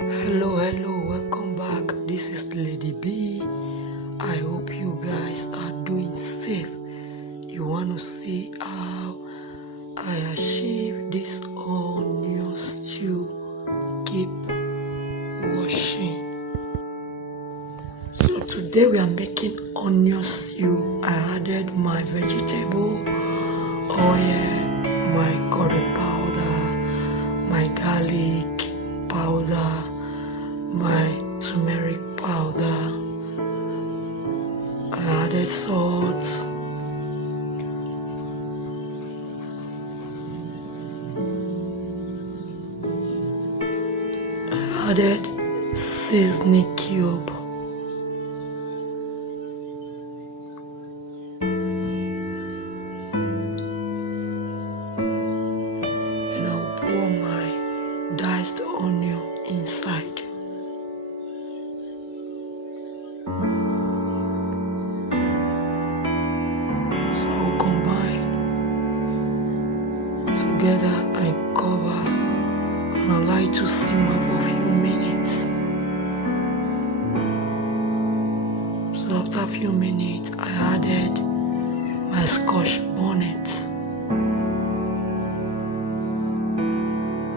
Hello, welcome back. This is Lady B. I hope you guys are doing safe. You want to see how I achieve this onion stew? Keep watching. So today we are making onion stew. I added my vegetable oil, my curry powder, my garlic powder, my tumeric powder. I added salt. I added seasoning cube. And I'll pour my diced onion inside. Together and cover and allow it to simmer for a few minutes. So after a few minutes, I added my scotch bonnet.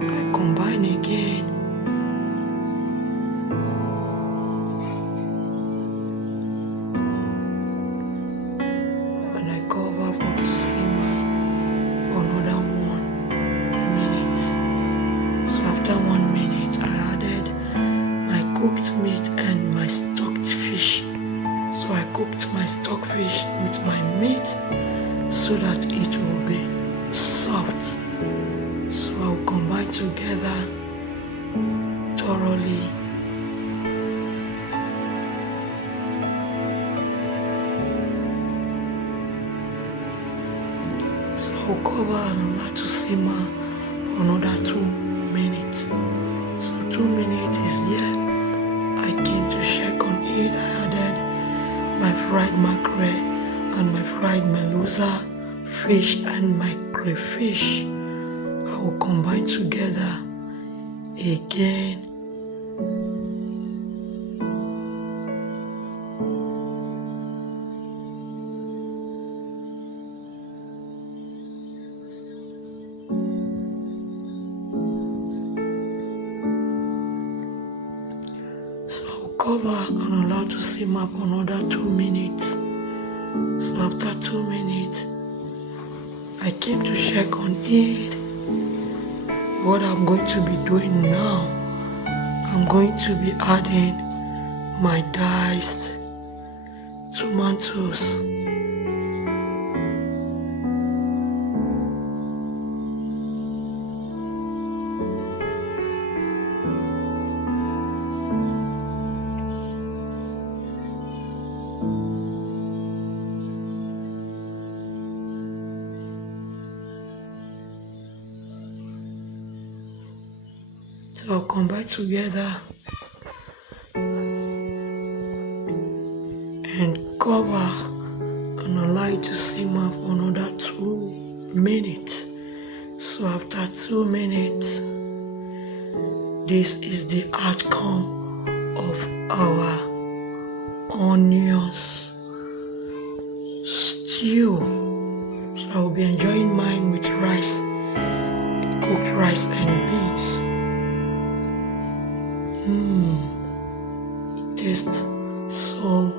I combine again. And I cover for to simmer for another 1 minute. So after 1 minute, I added my cooked meat and my stocked fish. So I cooked my stocked fish with my meat so that it will be soft. So I'll combine together thoroughly. So I'll cover and allow to simmer for another 2 minutes. So 2 minutes is yet. I came to check on it. I added my fried mackerel and my fried melusa fish and my crayfish. I will combine together again. So I'll cover and allow to simmer for another 2 minutes. So after 2 minutes, I came to check on it. What I'm going to be doing now, I'm going to be adding my diced tomatoes. So I'll combine together and cover and allow it to simmer for another 2 minutes. So after 2 minutes, this is the outcome of our onions stew. So I'll be enjoying mine with rice, cooked rice and beans. It tastes so